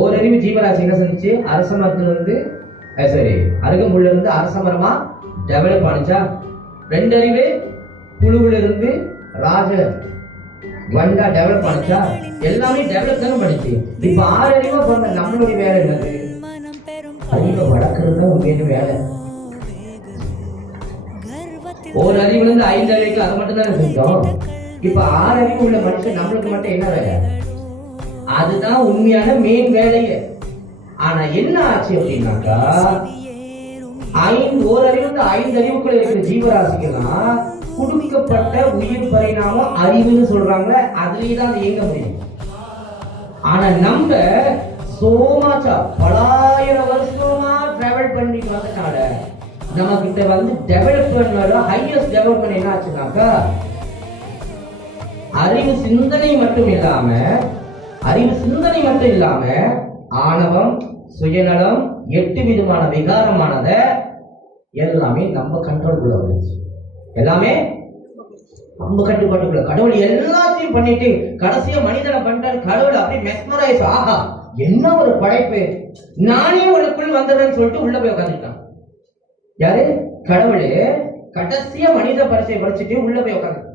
ஓரறிவு ஜீவராசி என்ன செஞ்சுச்சு? அரச மரத்துல இருந்து சரி அருகம்புல்ல இருந்து அரச மரமா டெவலப் ஆனிச்சா? 2 அறிவு புழுவுல இருந்து ராஜ வண்டா டெவலப் ஆனிச்சா? எல்லாமே டெவலப் தானே பண்ணிச்சு. இப்ப 6 அறிவா போன நம்மளுடைய வேலை என்னது? அறிவை வளர்க்கறது உண்மையான வேலை. ஒரு அறிவுல இருந்து 5 அறிவுக்கு அது மட்டும் தானே செஞ்சோம். இப்ப 6 அறிவு உள்ள மனுஷன் நம்மளுக்கு மட்டும் என்ன வேலை? அதுதான் உண்மையான மெயின் வேலையே. ஆனா என்ன ஆச்சு அப்படின்னாக்கா, ஒரு அறிவுக்கு 5 அறிவுக்குள்ள இருக்கிற ஜீவராசிக்கெல்லாம் குடுக்கப்பட்ட உயிர் பரிணாமம் அறிவுன்னு சொல்றாங்க. அதுலயே தான் இயங்க முடியும். ஆனா நம்ம சோமாச்சா பலாயிரம் வருஷமா டிராவல் பண்ணி வந்தனால நம்ம கிட்ட வந்து டெவலப்மெண்ட் ஹையஸ்ட் டெவலப்மெண்ட் என்ன ஆச்சுனாக்கா, அறிவு சிந்தனை மட்டும் இல்லாம ஆணவம், சுயநலம், 8 விதமான விகாரமானத எல்லாமே நம்ம கண்ட்ரோலுக்குள்ள வந்துச்சு. எல்லாமே நம்ம கட்டுப்பாட்டுக்குள்ள. கடவுள் எல்லாத்தையும் பண்ணிட்டு கடைசியா மனிதனை பண்றாரு. கடவுள் அப்படியே மெஸ்மரைஸ், ஆகா என்ன ஒரு படைப்பு, நானே உனக்குள் வந்துடுறேன்னு சொல்லிட்டு உள்ள போய் உட்காந்துட்டான். யாரு? கடவுள் கடைசியா மனித பரிசை படிச்சுட்டு உள்ள போய் உட்காந்து